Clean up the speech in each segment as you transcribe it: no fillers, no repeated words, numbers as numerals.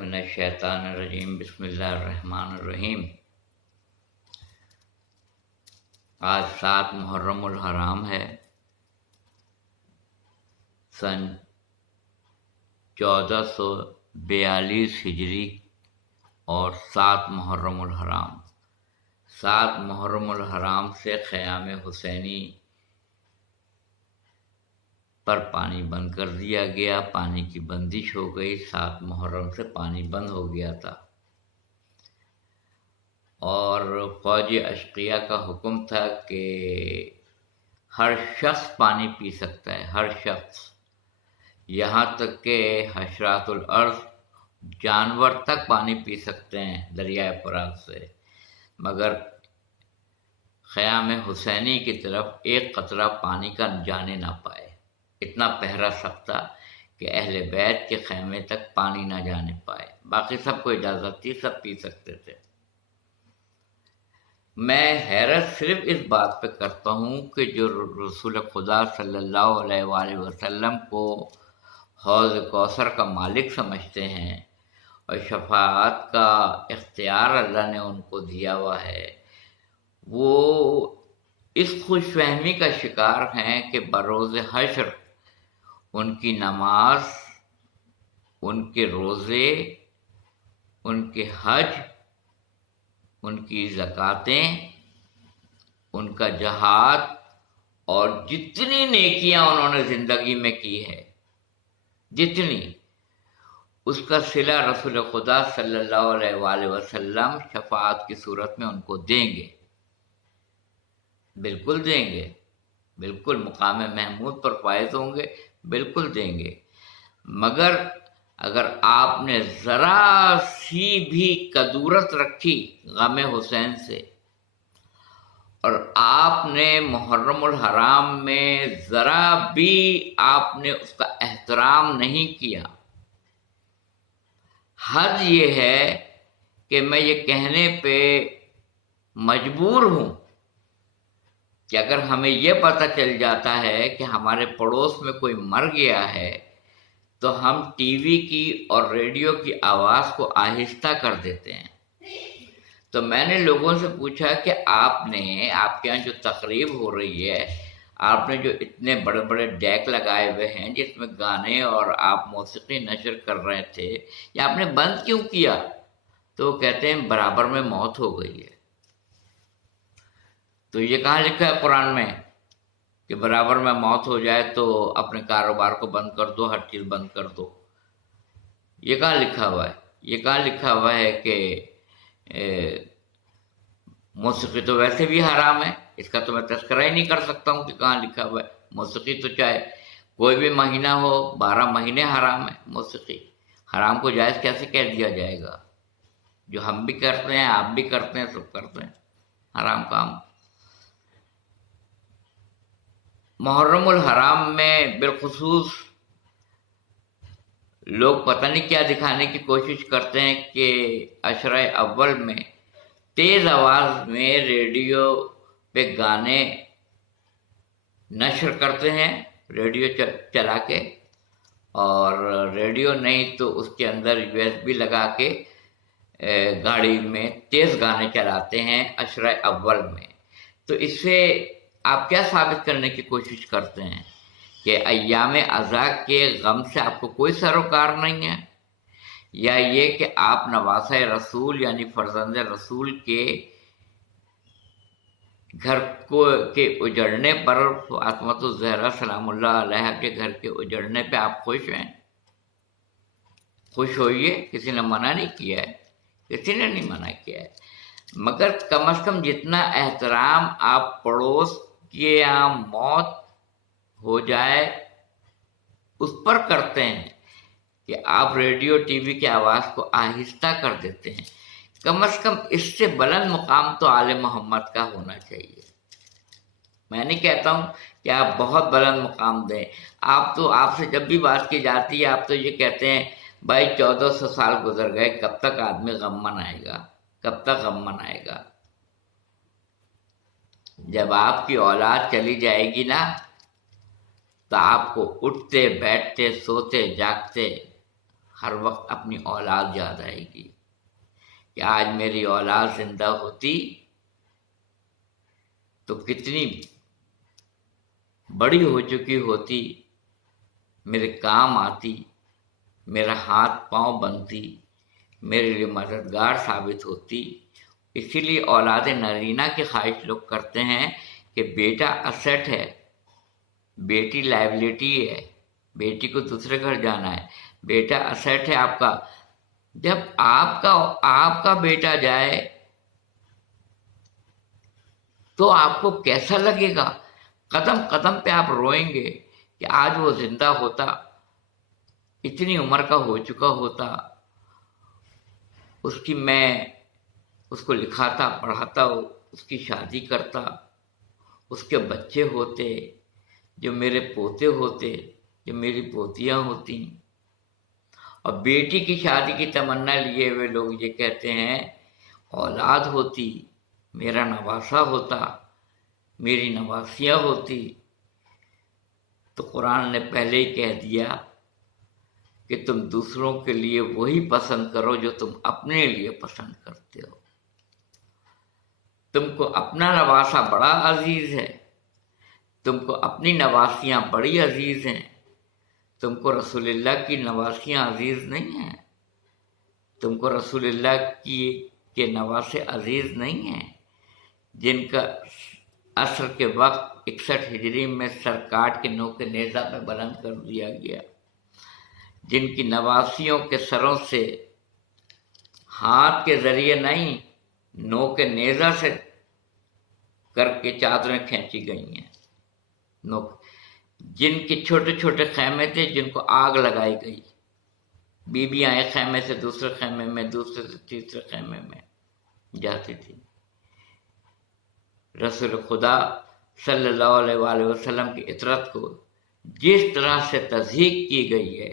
من الشیطان الرجیم بسم اللہ الرحمن الرحیم۔ آج 7 محرم الحرام ہے، سن 1442 ہجری اور 7 محرم الحرام۔ 7 محرم الحرام سے خیام حسینی پر پانی بند کر دیا گیا، پانی کی بندش ہو گئی۔ 7 محرم سے پانی بند ہو گیا تھا اور فوج اشقیہ کا حکم تھا کہ ہر شخص پانی پی سکتا ہے، ہر شخص، یہاں تک کہ حشرات الارض، جانور تک پانی پی سکتے ہیں دریائے فرات سے، مگر خیام حسینی کی طرف ایک قطرہ پانی کا جانے نہ پائے۔ اتنا پہرا سخت تھا کہ اہل بیت کے خیمے تک پانی نہ جانے پائے، باقی سب کو اجازت تھی، سب پی سکتے تھے۔ میں حیرت صرف اس بات پہ کرتا ہوں کہ جو رسول خدا صلی اللہ علیہ وآلہ وسلم کو حوض کوثر کا مالک سمجھتے ہیں اور شفاعت کا اختیار اللہ نے ان کو دیا ہوا ہے، وہ اس خوش فہمی کا شکار ہیں کہ بروز حشر ان کی نماز، ان کے روزے، ان کے حج، ان کی زکاتیں، ان کا جہاد اور جتنی نیکیاں انہوں نے زندگی میں کی ہے، جتنی، اس کا صلہ رسول خدا صلی اللہ علیہ وآلہ وسلم شفاعت کی صورت میں ان کو دیں گے، بالکل دیں گے، بالکل مقام محمود پر فائز ہوں گے، بالکل دیں گے۔ مگر اگر آپ نے ذرا سی بھی کدورت رکھی غم حسین سے اور آپ نے محرم الحرام میں ذرا بھی آپ نے اس کا احترام نہیں کیا، حد یہ ہے کہ میں یہ کہنے پہ مجبور ہوں کہ اگر ہمیں یہ پتہ چل جاتا ہے کہ ہمارے پڑوس میں کوئی مر گیا ہے تو ہم ٹی وی کی اور ریڈیو کی آواز کو آہستہ کر دیتے ہیں۔ تو میں نے لوگوں سے پوچھا کہ آپ کے یہاں جو تقریب ہو رہی ہے، آپ نے جو اتنے بڑے بڑے ڈیک لگائے ہوئے ہیں جس میں گانے اور آپ موسیقی نشر کر رہے تھے، یہ آپ نے بند کیوں کیا؟ تو وہ کہتے ہیں برابر میں موت ہو گئی ہے۔ تو یہ کہاں لکھا ہے قرآن میں کہ برابر میں موت ہو جائے تو اپنے کاروبار کو بند کر دو، ہر چیز بند کر دو؟ یہ کہاں لکھا ہوا ہے؟ یہ کہاں لکھا ہوا ہے کہ موسیقی تو ویسے بھی حرام ہے، اس کا تو میں تذکرہ ہی نہیں کر سکتا ہوں کہ کہاں لکھا ہوا ہے۔ موسیقی تو چاہے کوئی بھی مہینہ ہو، 12 مہینے حرام ہے موسیقی، حرام کو جائز کیسے کہہ دیا جائے گا؟ جو ہم بھی کرتے ہیں، آپ بھی کرتے ہیں، سب کرتے ہیں حرام کام۔ محرم الحرام میں بالخصوص لوگ پتہ نہیں کیا دکھانے کی کوشش کرتے ہیں کہ عشرہ اول میں تیز آواز میں ریڈیو پہ گانے نشر کرتے ہیں، ریڈیو چلا کے، اور ریڈیو نہیں تو اس کے اندر USB لگا کے گاڑی میں تیز گانے چلاتے ہیں عشرہ اول میں۔ تو اس سے آپ کیا ثابت کرنے کی کوشش کرتے ہیں کہ ایام عزا کے غم سے آپ کو کوئی سروکار نہیں ہے، یا یہ کہ آپ نواسہ رسول یعنی فرزند رسول کے گھر کے اجڑنے پر، فاطمۃ الزہرا سلام اللہ علیہا کے گھر کے اجڑنے پہ آپ خوش ہیں؟ خوش ہوئیے، کسی نے منع نہیں کیا ہے، کسی نے نہیں منع کیا ہے، مگر کم از کم جتنا احترام آپ پڑوس کے یہاں موت ہو جائے اس پر کرتے ہیں کہ آپ ریڈیو ٹی وی کی آواز کو آہستہ کر دیتے ہیں، کم از کم اس سے بلند مقام تو آل محمد کا ہونا چاہیے۔ میں نہیں کہتا ہوں کہ آپ بہت بلند مقام دیں، آپ سے جب بھی بات کی جاتی ہے آپ تو یہ کہتے ہیں بھائی 1400 سال گزر گئے، کب تک آدمی غم منائے گا، کب تک غم منائے گا؟ جب آپ کی اولاد چلی جائے گی نا تو آپ کو اٹھتے بیٹھتے سوتے جاگتے ہر وقت اپنی اولاد یاد آئے گی کہ آج میری اولاد زندہ ہوتی تو کتنی بڑی ہو چکی ہوتی، میرے کام آتی، میرا ہاتھ پاؤں بنتی، میرے لیے مددگار ثابت ہوتی۔ اسی لیے اولاد نرینہ کی خواہش لوگ کرتے ہیں کہ بیٹا اسٹ ہے، بیٹی لائبلٹی ہے، بیٹی کو دوسرے گھر جانا ہے، بیٹا اسٹ ہے آپ کا۔ جب آپ کا بیٹا جائے تو آپ کو کیسا لگے گا؟ قدم قدم پہ آپ روئیں گے کہ آج وہ زندہ ہوتا، اتنی عمر کا ہو چکا ہوتا، میں اس کو لکھاتا پڑھاتا، اس کی شادی کرتا، اس کے بچے ہوتے، جو میرے پوتے ہوتے، جو میری پوتیاں ہوتی۔ اور بیٹی کی شادی کی تمنا لیے ہوئے لوگ یہ کہتے ہیں اولاد ہوتی، میرا نواسا ہوتا، میری نواسیاں ہوتی۔ تو قرآن نے پہلے ہی کہہ دیا کہ تم دوسروں کے لیے وہی پسند کرو جو تم اپنے لیے پسند کرتے ہو۔ تم کو اپنا نواسا بڑا عزیز ہے، تم کو اپنی نواسیاں بڑی عزیز ہیں، تم کو رسول اللہ کی نواسیاں عزیز نہیں ہیں، تم کو رسول اللہ کے نواسے عزیز نہیں ہیں، جن کا عصر کے وقت 61 ہجری میں سر کاٹ کے نوک نیزہ پہ بلند کر دیا گیا، جن کی نواسیوں کے سروں سے ہاتھ کے ذریعے نہیں، نوک نیزہ سے کر کے چادریں کھینچی گئی ہیں، جن کے چھوٹے چھوٹے خیمے تھے جن کو آگ لگائی گئی، بیویاں ایک خیمے سے دوسرے خیمے میں، دوسرے سے تیسرے خیمے میں جاتی تھی۔ رسول خدا صلی اللہ علیہ وآلہ وسلم کی عطرت کو جس طرح سے تضحیک کی گئی ہے،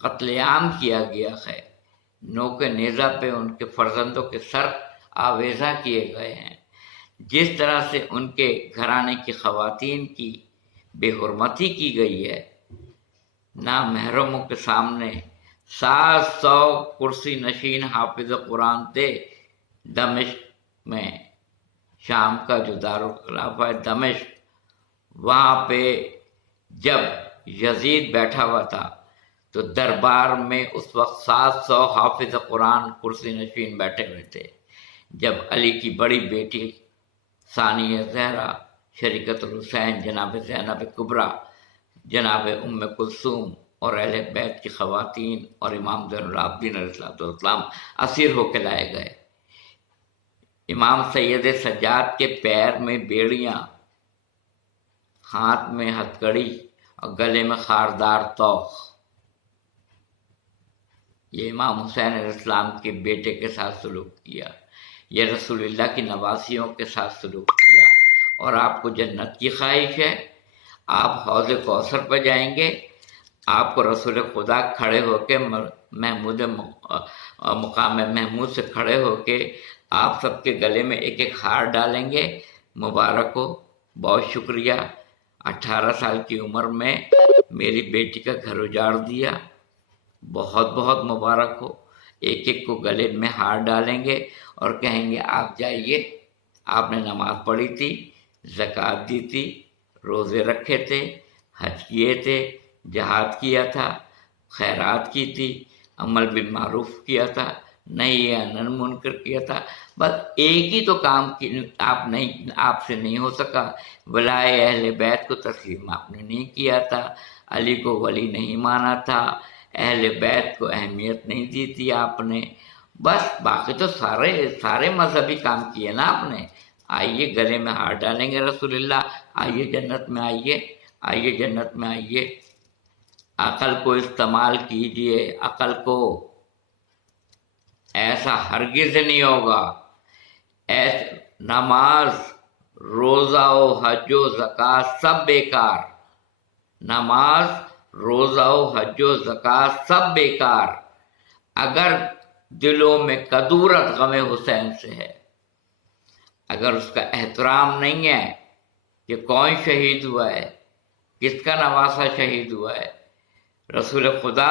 قتل عام کیا گیا ہے، نوک نیزہ پہ ان کے فرزندوں کے سر آویزاں کیے گئے ہیں، جس طرح سے ان کے گھرانے کی خواتین کی بے حرمتی کی گئی ہے، نامحرموں کے سامنے 700 کرسی نشین حافظ قرآن تھے دمشق میں، شام کا جو دارالخلافہ ہے دمشق، وہاں پہ جب یزید بیٹھا ہوا تھا تو دربار میں اس وقت 700 حافظ قرآن کرسی نشین بیٹھے ہوئے تھے۔ جب علی کی بڑی بیٹی ثانیہ زہرا، شریکت الحسین، جناب زینب کبریٰ، جناب ام کلثوم اور اہل بیت کی خواتین اور امام زین العابدین علیہ السلام اسیر ہو کے لائے گئے۔ امام سید سجاد کے پیر میں بیڑیاں، ہاتھ میں ہتھکڑی اور گلے میں خاردار توق، یہ امام حسین علیہ السلام کے بیٹے کے ساتھ سلوک کیا، یہ رسول اللہ کی نواسیوں کے ساتھ سلوک کیا۔ اور آپ کو جنت کی خواہش ہے، آپ حوض کوثر پہ جائیں گے، آپ کو رسول خدا کھڑے ہو کے مقام محمود سے کھڑے ہو کے آپ سب کے گلے میں ایک ایک ہار ڈالیں گے، مبارک ہو، بہت شکریہ، 18 سال کی عمر میں میری بیٹی کا گھر اجاڑ دیا، بہت بہت مبارک ہو۔ ایک ایک کو گلے میں ہار ڈالیں گے اور کہیں گے آپ جائیے، آپ نے نماز پڑھی تھی، زکوٰۃ دی تھی، روزے رکھے تھے، حج کیے تھے، جہاد کیا تھا، خیرات کی تھی، عمل بالمعروف کیا تھا، نہیں عن المنکر کیا تھا، بس ایک ہی تو کام آپ سے نہیں ہو سکا، ولائے اہل بیت کو تسلیم آپ نے نہیں کیا تھا، علی کو ولی نہیں مانا تھا، اہل بیت کو اہمیت نہیں دی تھی آپ نے، بس باقی تو سارے مذہبی کام کیے نا آپ نے۔ آئیے گلے میں ہار ڈالیں گے رسول اللہ، آئیے جنت میں آئیے، آئیے جنت میں آئیے۔ عقل کو استعمال کیجئے، عقل کو، ایسا ہرگز نہیں ہوگا، نماز، روزہ و حج و زکوٰۃ سب بیکار، نماز، روزہ و حج و زکوٰۃ سب بیکار اگر دلوں میں کدورت غم حسین سے ہے، اگر اس کا احترام نہیں ہے کہ کون شہید ہوا ہے، کس کا نواسا شہید ہوا ہے۔ رسول خدا